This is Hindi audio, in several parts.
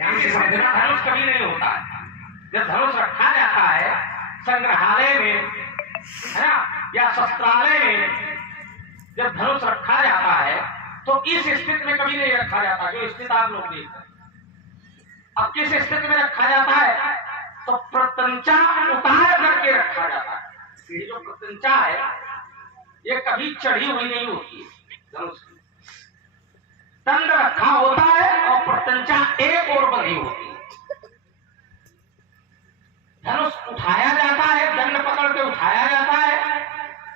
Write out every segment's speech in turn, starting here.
धनुष कभी नहीं होता है। जब धनुष रखा जाता है संग्रहालय में, है ना, या शस्त्रालय में, जब धनुष रखा जाता है तो इस स्थिति में कभी नहीं रखा जाता जो स्थिति आप लोग देख रहे हैं। अब किस स्थिति में रखा जाता है तो प्रत्यंचा उतार करके रखा जाता है। ये जो प्रत्यंचा है ये कभी चढ़ी हुई नहीं होती है। धनुष दंड रखा होता है और प्रत्यंचा एक और बंधी होती है। धनुष उठाया जाता है, दंड पकड़ के उठाया जाता है,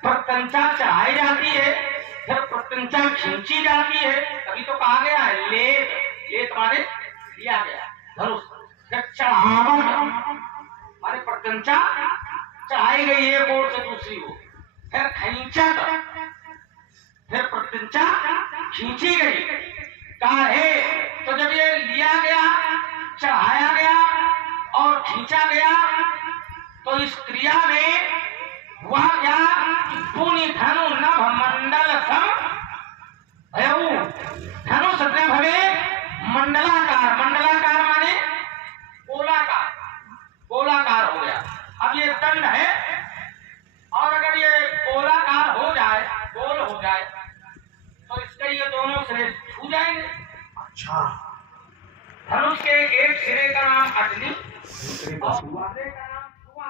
प्रत्यंचा चढ़ाई जाती है, फिर प्रत्यंचा खींची जाती है। तभी तो कहा गया है ले तुम्हारे लिया गया धनुष चढ़ावा मारे प्रत्यंचा चढ़ाई गई एक ओर से दूसरी ओर, फिर खींचा, फिर प्रत्यंचा खींची गई। काहे तो जब ये लिया गया, चढ़ाया गया और खींचा गया तो इस क्रिया में हुआ क्या कि पुनि धनु नभ मंडल सम भयऊ। धनुष ने भवे मंडलाकार, मंडलाकार माने गोलाकार, गोलाकार हो गया। अब ये दंड है और अगर ये गोलाकार हो जाए, गोल हो जाए तो इसके ये दोनों सिरे छू जाएंगे। अच्छा, धनुष के एक सिरे का नाम अग्नि और दूसरे का नाम सुवा।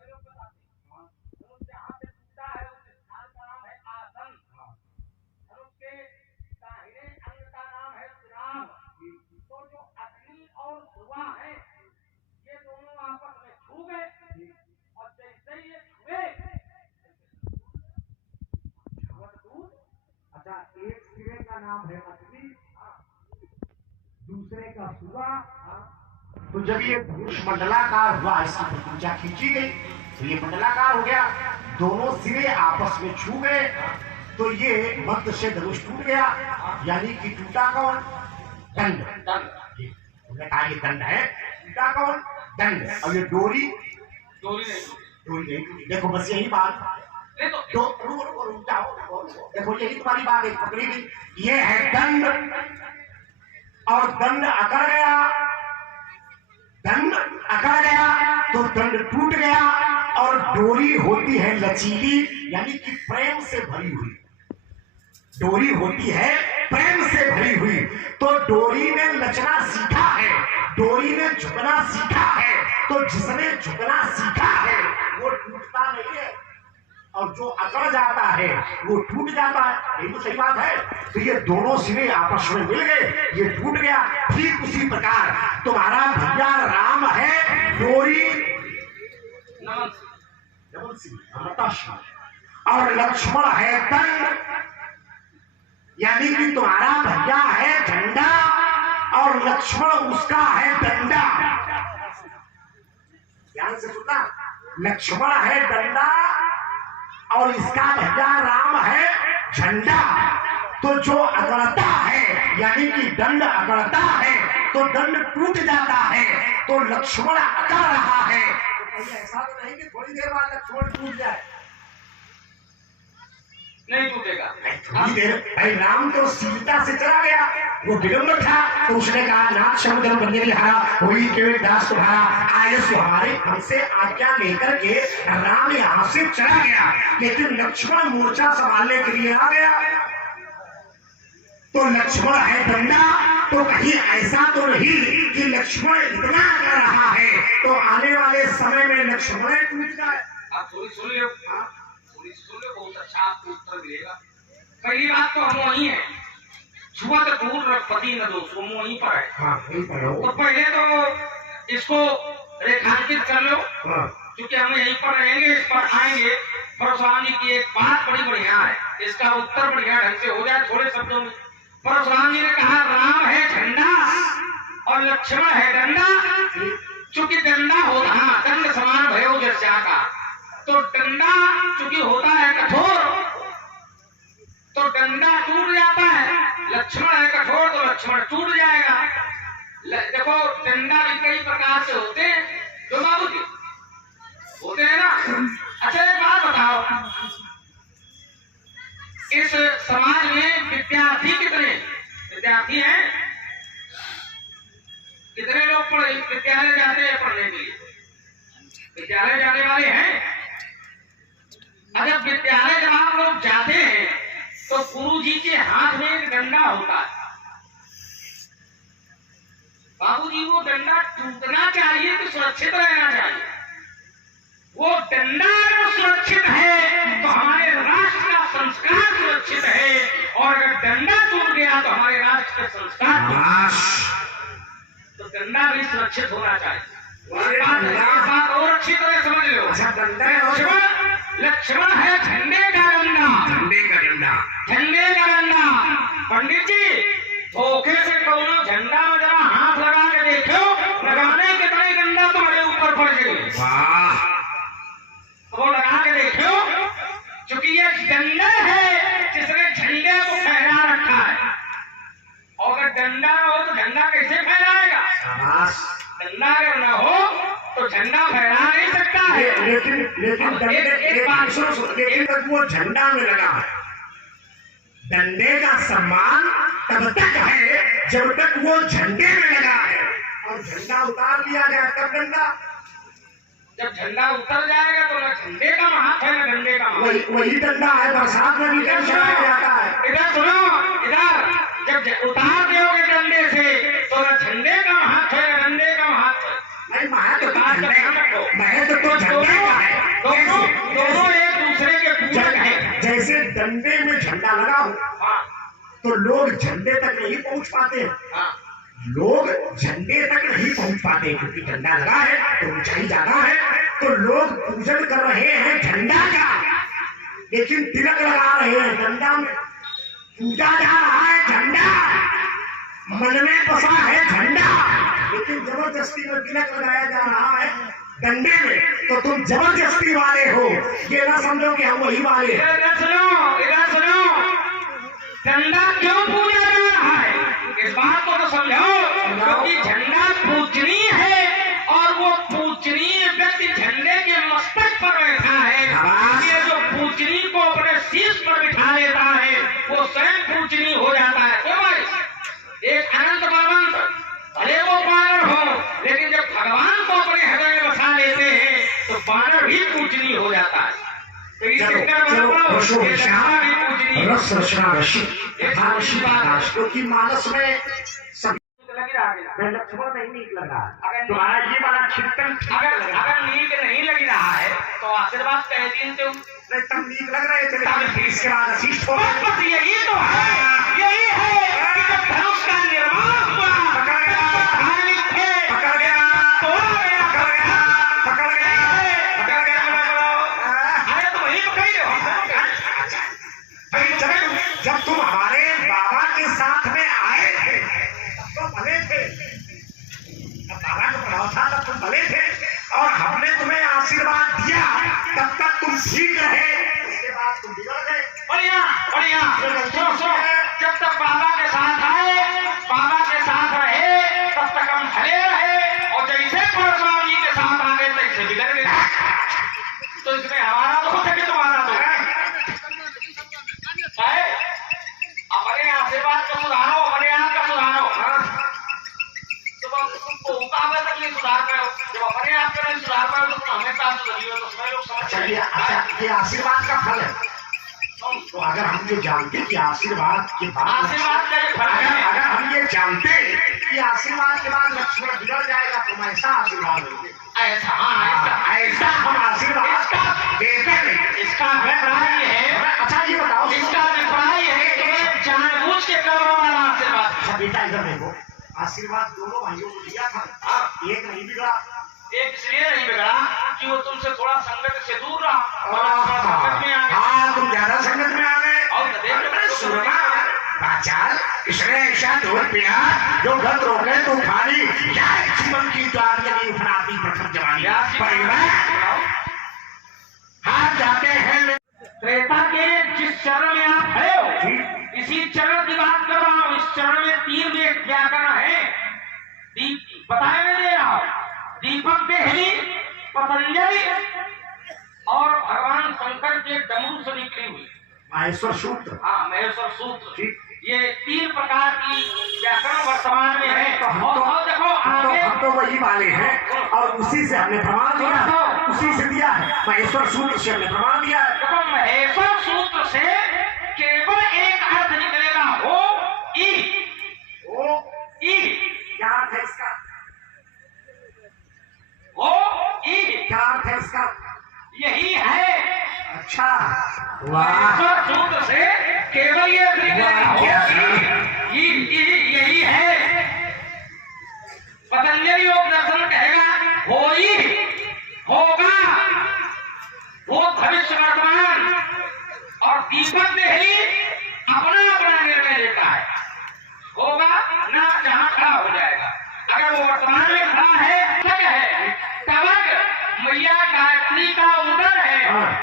धनुष जहाँ से टूटा है उस स्थान का नाम है आसन। धनुष के दाहिने अंग का नाम है सुराम। तो जो अग्नि और सुवा है ये दोनों आपस में छू गए और जैसे ये छुए अच्छा, एक सिरे का नाम है अग्नि, दूसरे का सुवा। तो जब ये धनुष मंडलाकार हुआ, इसकी प्रत्यंचा खींची गई तो ये मंडलाकार हो गया, दोनों सिरे आपस में छू गए तो ये मध्य से धनुष टूट गया। यानी कि टूटा कौन? दंड। उन्होंने कहा ये दंड है, टूटा कौन? दंड। और ये डोरी नहीं। देखो बस यही बात, देखो यही तुम्हारी बात है, पकड़ी गई। ये है दंड और दंड अकड़ गया, दंड अकड़ गया तो दंड टूट गया। और डोरी होती है लचीली, यानी कि प्रेम से भरी हुई। डोरी होती है प्रेम से भरी हुई। तो डोरी ने लचना सीखा है, डोरी ने झुकना सीखा है। तो जिसने झुकना सीखा है वो टूटता नहीं है और जो अकड़ जाता है वो टूट जाता है। ये तो सही बात है। तो ये दोनों सिरे आपस में मिल गए, ये टूट गया। ठीक उसी प्रकार तुम्हारा भैया राम है डोरी और लक्ष्मण है दंड, यानी कि तुम्हारा भैया है झंडा और लक्ष्मण उसका है डंडा। ध्यान से सुनना, लक्ष्मण है डंडा और इसका भैया राम है झंडा। तो जो अकड़ता है यानी कि दंड अकड़ता है तो दंड टूट जाता है। तो लक्ष्मण अकड़ रहा है, तो ऐसा तो नहीं कि थोड़ी देर बाद लक्ष्मण टूट जाए, नहीं टूटेगा। थोड़ी देर भाई राम तो सीता से चला गया, वो विलंब था तो उसने कहा नाथ समुद्र बंजरी हारा वही केवल दास तुम्हारा आय सुहारे। हमसे आज्ञा लेकर के राम यहाँ से चला गया, लेकिन लक्ष्मण मोर्चा संभालने के लिए आ गया। तो लक्ष्मण है डंडा, तो कहीं ऐसा तो नहीं कि लक्ष्मण इतना कर रहा है तो आने वाले समय में लक्ष्मण टूट जाए। आप थोड़ी सुन लो, बहुत अच्छा आपको उत्तर मिलेगा। पहली बात तो हम वही है, छुआ तो दूर पति न दो, वो वहीं पर है। तो पहले तो इसको रेखांकित कर लो, क्योंकि हम यहीं पर रहेंगे, इस पर आएंगे। परशुराम जी की एक बात बड़ी बढ़िया है, इसका उत्तर बढ़िया ढंग से हो जाए थोड़े शब्दों में। परशुराम जी ने कहा राम है झंडा और लक्ष्मण है डंडा। चूंकि डंडा होता, दंड समान भयो जस्या का, तो डंडा चूंकि होता है कठोर तो डंडा टूट जाता है। लक्ष्मण है कठोर तो लक्ष्मण टूट जाएगा। देखो डंडा भी कई प्रकार से होते हैं, जो बाबू जी होते हैं ना। अच्छा एक बात बताओ, इस समाज में विद्यार्थी कितने विद्यार्थी हैं? कितने लोग पढ़े विद्यालय जाते हैं पढ़ने के लिए? विद्यालय जाने वाले हैं? अगर विद्यालय जब आप लोग जाते हैं तो गुरु जी के हाथ में एक डंडा होता है। बाबूजी वो डंडा टूटना चाहिए कि सुरक्षित रहना चाहिए? वो डंडा अगर सुरक्षित है तो हमारे राष्ट्र का संस्कार सुरक्षित है, और अगर डंडा टूट गया तो हमारे राष्ट्र के संस्कार, तो डंडा भी सुरक्षित होना चाहिए। बात और अच्छी तरह समझ लो। लक्ष्मण है झंडे का डंडा, झंडे का डंडा, झंडे का डंडा। पंडित जी धोखे से कहो झंडा में जरा हाथ लगा के देखो, लगाने के बड़े डंडा तुम्हारे ऊपर पड़ गए। वाह, वो लगा के देखो, क्योंकि ये डंडा है जिसने झंडे को फहरा रखा है। और अगर डंडा न हो तो झंडा कैसे फहराएगा? डंडा अगर न हो तो झंडा फहरा नहीं सकता है। लेकिन तक वो झंडा में लगा है। डंडे का सम्मान तब तक है जब तक वो झंडे में लगा है, और झंडा उतार दिया गया तब डंडा। जब झंडा उतर जाएगा तो न झंडे का महत्व है न डंडे का महत्व। वही डंडा है, बरसात में भी चलाया जाता है। इधर सुनो, इधर जब उतार दोगे डंडे से तो न झंडे का महत्व है न डंडे का महत्व है। नहीं, महत्व तो झंडे का है। दोनों एक दूसरे के पूरक है। जैसे डंडे में झंडा लगा हो तो लोग झंडे तक नहीं पहुंच पाते। लोग झंडे तक नहीं पहुंच पाते क्योंकि झंडा लगा है तो ऊंचाई ज्यादा है, तो लोग पूजन कर रहे हैं झंडा का, लेकिन तिलक लगा रहे हैं डंडा में। पूजा जा रहा है झंडा, मन में बसा है झंडा, लेकिन जबरदस्ती में तिलक लगाया जा रहा है डंडे में, तो तुम जबरदस्ती वाले हो, ये ना समझो कि हम वही वाले हैं। इधर सुनो, डंडा क्यों पूजा जा रहा है इस बात को तो समझो। क्योंकि झंडा पूजनीय है, और वो पूजनीय व्यक्ति झंडे के मस्तक पर बैठा है। इसलिए जो पूजनीय को अपने शीश पर बिठा लेता है वो स्वयं पूजनीय हो जाता है। क्यों भाई? एक अनंत बलवंत भले वो बानर हो, लेकिन जब भगवान को अपने हृदय में बसा लेते हैं तो बानर भी पूजनीय हो जाता है। तो इस चक्कर क्योंकि मानस में लक्ष्मण नहीं नीक लगा। अगर तुम्हारा ये वाला चिंतन अगर नीक नहीं लग रहा है तो आशीर्वाद कह दिन से तब नीक लग रहे थे, इसके बाद आशीष हो। बस यही तो है, यही है कि जब धनुष का निर्माण हुआ, पकड़ गया, पकड़ गया, तोड़ा गया, पकड़ गया, पकड़ गया, पकड़ गया। अरे तुम वही पकड़ लो। जब तुम हमारे बाबा के साथ में आए थे तो भले थे, बाबा को प्रभाव था तब तुम भले थे, और हमने तुम्हें आशीर्वाद दिया तब तक तुम ठीक रहे, उसके बाद तुम बिगड़ गए। बढ़िया बढ़िया। जब तक बाबा के साथ आए, बाबा के साथ रहे, तब तक हम भले रहे, और जैसे परशुराम जी के साथ आ गए तैसे बिगड़ गए। तो इसमें हमारा दोष है कि तुम्हारा दोष है? अपने आशीर्वाद का सुधारो, अपने आप का सुधारो। तुमको मुकाबले तक नहीं सुधार पाए, जब अपने आप का नहीं सुधार पाए तो तुम हमेशा सुधरिए, तो उसमें लोग समझ चलिए, अच्छा ये आशीर्वाद का फल है। तो अगर हम ये जानते कि आशीर्वाद के बाद अगर हम ये जानते कि आशीर्वाद के बाद लक्ष्मण बिगड़ जाएगा तो हम ऐसा आशीर्वाद देंगे, ऐसा हम आशीर्वाद देते नहीं। इसका अभिप्राय है, अच्छा ये बताओ, इसका अभिप्राय है कि जानबूझ के करने वाला आशीर्वाद। अच्छा बेटा इधर देखो, आशीर्वाद दोनों भाइयों को दिया था, एक नहीं बिगड़ा। एक इसलिए नहीं बिगड़ा कि वो तुमसे थोड़ा संगत से दूर रहा और संगत में आ गया। हाँ, तुम ज्यादा संगत में आ गए। और सुरमा बाचाल, इसने ऐसा दूध पिया जो गंद रोके तो खाली जीवन की द्वार यदि उफराती प्रथम जवानी परिवार हाथ जाते हैं। त्रेता के जिस चरण में आप खड़े हो, इसी चरण की बात कर रहा हूँ। इस चरण में 3 व्याकरण है, बताए मैं दे रहा हूँ। दीपक देहली, पतंजलि और भगवान शंकर के डमरू से निकली हुई माहेश्वर सूत्र। हाँ, महेश्वर सूत्र। ये 3 प्रकार की व्याकरण वर्तमान में है। और देखो तो वही वाले हैं और उसी से हमने प्रमाण दिया है, उसी से दिया है, महेश्वर सूत्र से हमने प्रमाण दिया है। देखो महेश्वर सूत्र से केवल एक अर्थ निकलेगा, हो ई। क्या अर्थ है इसका? हो ई क्या अर्थ है इसका? यही है। अच्छा, वाह, महेश्वर सूत्र से केवल ये निकलेगा, हो ई यही है। पतंजलि योग दर्शन कहेगा हो ही होगा, वो भविष्य वर्तमान और दीपक देहली अपना अपना निर्णय लेता है, होगा ना जहां खड़ा हो जाएगा। अगर वो वर्तमान में खड़ा है, तक है, कवक मैया गायत्री का उदर है,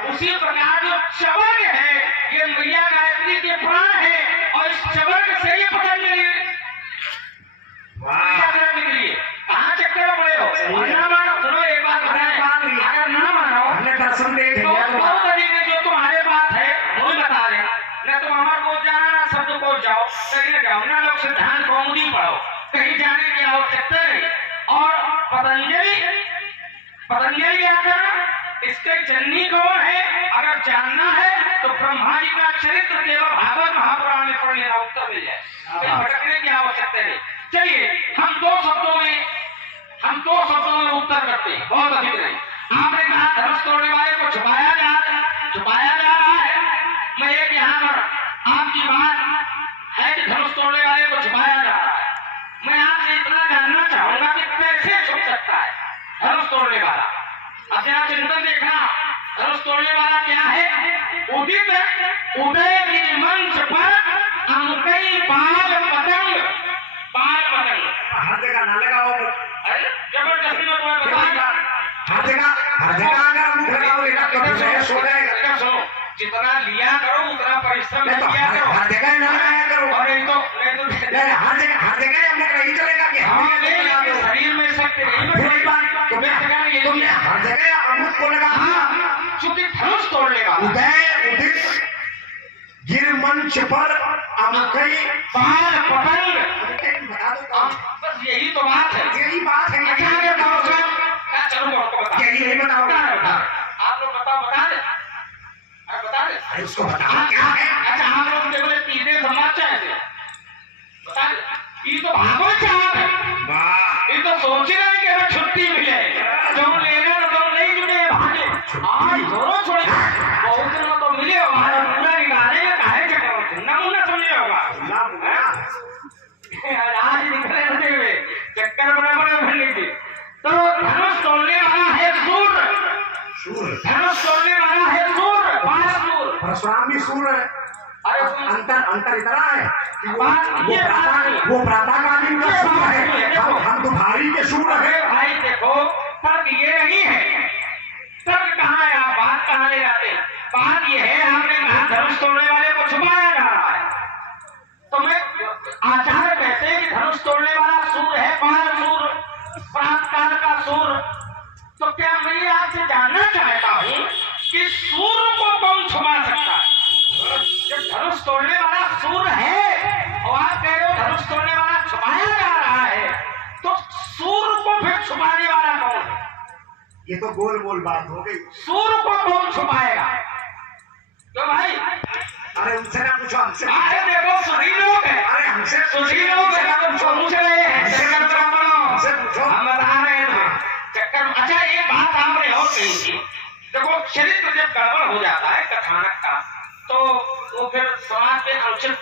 उसी प्रकार जो चवक है ये मैया गायत्री के प्राण है और इस चवक से ये पतंजलि निकली। कहाँ चक्कर पड़े हो? ना मानो, सुनो एक बात बताएं, अगर ना मानो हमने दर्शन दे तो दो तरीके जो तुम्हारे पास है वो बता दें। न तुम अमर को जाना, ना शब्द को जाओ, कहीं न जाओ, ना लोग सिद्धांत कौमुदी पढ़ो, कहीं जाने की आवश्यकता नहीं। और पतंजलि व्याकरण इसके जननी कौन है अगर जानना है तो ब्रह्मा जी का चरित्र केवल भागवत महापुराण में पढ़ लेना, उत्तर मिल जाए, कहीं भटकने की आवश्यकता नहीं। चलिए हम दो शब्दों में उत्तर करते हैं, बहुत अधिक नहीं। आपने कहा धनुष तोड़ने वाले को छुपाया जा रहा है। मैं एक यहाँ पर आपकी बात है कि धनुष तोड़ने वाले को छुपाया जा रहा है। मैं आपसे इतना जानना चाहूंगा कि कैसे छुप सकता है धनुष तोड़ने वाला? अब आप चिंतन देखना, धनुष तोड़ने वाला क्या है? उदित उदय के मंच पर अंकई बाल पतंग हर जगह ना लगाओ, जबरदस्ती में तुम्हें बता, हर जगह अगर हम लगाओगे तो फिर सो जाएगा। सुनो, जितना लिया करो उतना परिश्रम किया करो, हर जगह ना लगाया करो। और नहीं तो हर जगह हमने कहीं चलेगा कि हमें शरीर में शक्ति नहीं बचेगी, तुमने हर जगह अमृत को लगा। चूंकि धनुष तोड़ने वाला उदय उदित गिर मंच पर अमकई बाल पतंग, बता दो, बस यही तो बात है, यही बात है। अच्छा आगे बताओ सर, चलो मैं आपको बता, यही नहीं बताओ, आप लोग बताओ, बता दे, अरे उसको बताओ क्या है। अच्छा आप लोग केवल तीसरे समाज चाहते हैं, बता दे, ये तो भागवत चाहते हैं, वाह, ये तो सोच रहे हैं कि हमें छुट्टी मिले, जो लेगा तो नहीं जुड़े भागे, आज जोरों छोड़े, बहुत दिन में तो मिले हो, पूरा निकाले काहे चक्कर नमूना समझे होगा, आज निकले होते हुए चक्कर बराबर भरने की। तो धनुष तोड़ने वाला है सूर्य, धनुष तोड़ने वाला है सूर्य, 5 सूर्य, परशुराम भी सूर्य है। अरे अंतर इतना है कि वो प्रातःकालीन का सूर्य है, हम दोपहरी के सूर्य है। भाई देखो फर्क ये नहीं है, फर्क कहाँ है, आप बात कहाँ ले जाते हैं? बात ये है आपने कहा धनुष तोड़ने वाले को छुपाया जा रहा है, तो मैं आचार्य कहते हैं कि धनुष तोड़ने वाला सूर्य है, 5 सूर्य, प्रातःकाल का सूर्य। तो क्या मैं ये आपसे जानना चाहता हूँ कि सूर्य को कौन छुपा सकता है? जब धनुष तोड़ने वाला सूर्य है और आप कह रहे हो धनुष तोड़ने वाला छुपाया जा रहा है, तो सूर्य को फिर छुपाने वाला कौन है? ये तो गोल गोल बात हो गई। सूर्य को कौन छुपाएगा? तो भाई अरे उनसे ना पूछो, हमसे। अरे देखो सभी लोग हैं, अरे हमसे सभी लोग हैं, तुम पूछ रहे हैं, चक्कर हमसे पूछो, हम बता रहे हैं चक्कर। अच्छा एक बात आपने और कही थी, देखो चरित्र जब गड़बड़ हो जाता है कथानक का तो वो फिर समाज पे अनुचित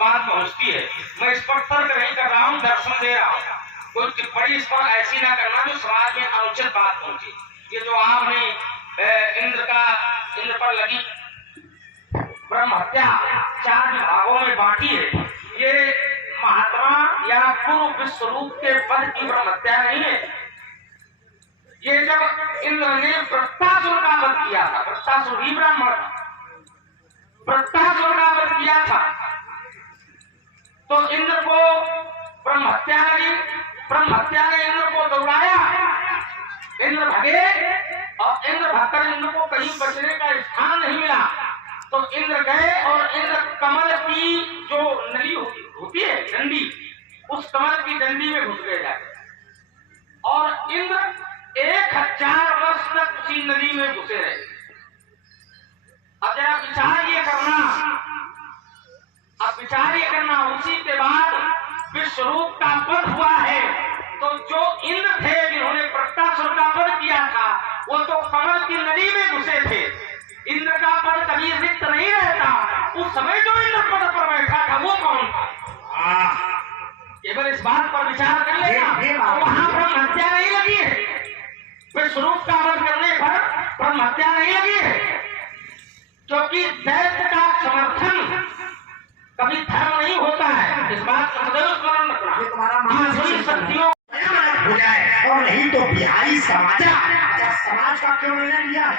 बात पहुंचती है। मैं इस पर तर्क नहीं कर रहा हूँ, दर्शन दे रहा हूँ, कोई टिप्पणी इस पर ऐसी ना करना जो समाज में अनुचित बात पहुंचे। ये जो आपने इंद्र पर लगी ब्रह्म हत्या 4 विभागों में बांटी है, ये महात्मा या पूर्व विश्व रूप के पद की ब्रह्म हत्या नहीं है। ये जब इंद्र ने वृत्तासुर का वध किया था, वृत्तासुर ही ब्राह्मण था, वृत्तासुर का वध किया था, तो इंद्र को ब्रह्म हत्या लगी, ब्रह्म हत्या ने इंद्र को दौड़ाया, इंद्र भगे और इंद्र भगकर इंद्र को कहीं बचने का स्थान नहीं मिला, तो इंद्र गए और इंद्र कमल की जो नली होती है डंडी, उस कमल की डंडी में घुस गए जाके इंद्र 1000 वर्ष तक उसी नदी में घुसे रहे। अब जरा विचार ये करना, उसी के बाद विश्वरूप का वध हुआ है। तो जो इंद्र थे जिन्होंने वृत्तासुर का वध किया था, वो तो कमल की नदी में घुसे थे। इंद्र का पद कभी रिक्त नहीं रहता। उस समय जो इंद्र पद पर बैठा था वो कौन था? केवल इस बात पर विचार कर लेना। वहां ब्रह्म हत्या नहीं लगी है, विश्वरूप का वध करने पर ब्रह्म हत्या नहीं लगी है, क्योंकि दैत्य का समर्थन कभी धर्म नहीं होता है। इस बात का सदैव स्मरण रखना। ये तुम्हारा शक्तियों हो जाए, और नहीं तो बिहारी समाज का क्यों निर्णय लिया है?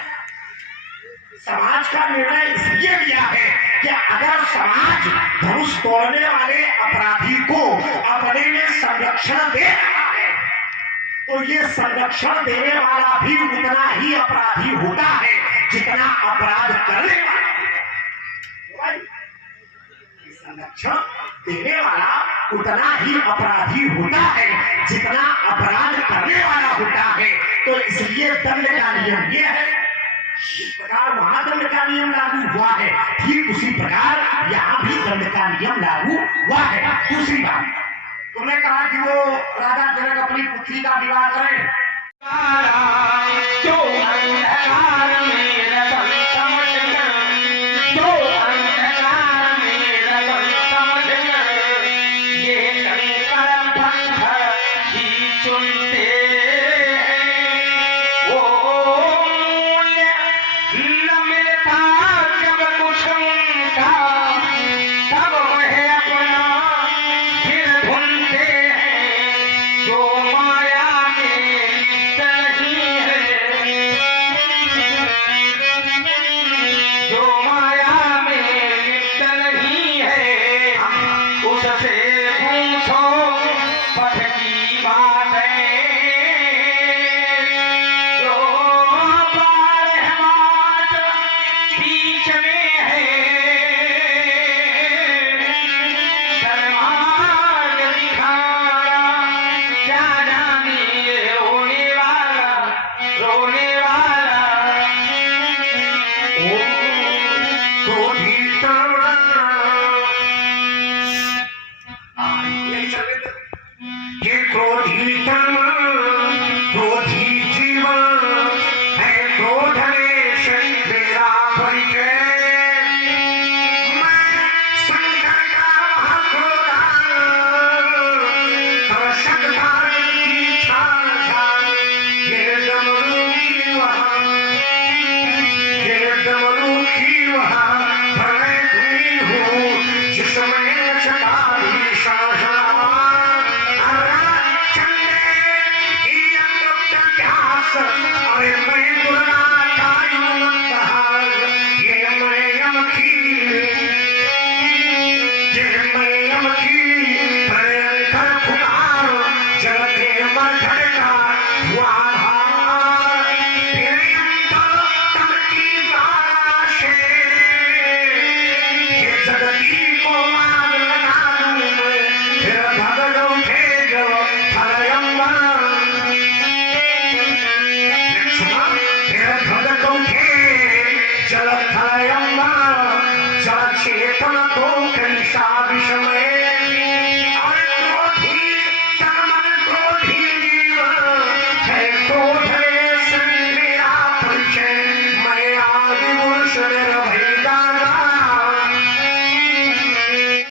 समाज का निर्णय इसलिए लिया है कि अगर समाज धनुष तोड़ने वाले अपराधी को अपने में संरक्षण दे रहा है, तो ये संरक्षण देने वाला भी उतना ही अपराधी होता है जितना अपराध करने वाला है। संरक्षण देने वाला उतना ही अपराधी होता है जितना अपराध करने वाला होता है। तो इसलिए दंड का नियम यह है, इस प्रकार वहां दंड का नियम लागू हुआ है, ठीक उसी प्रकार यहाँ भी दंड का नियम लागू हुआ है। दूसरी बात, तुमने कहा कि वो राजा जनक अपनी पुत्री का विवाह करें, चुनते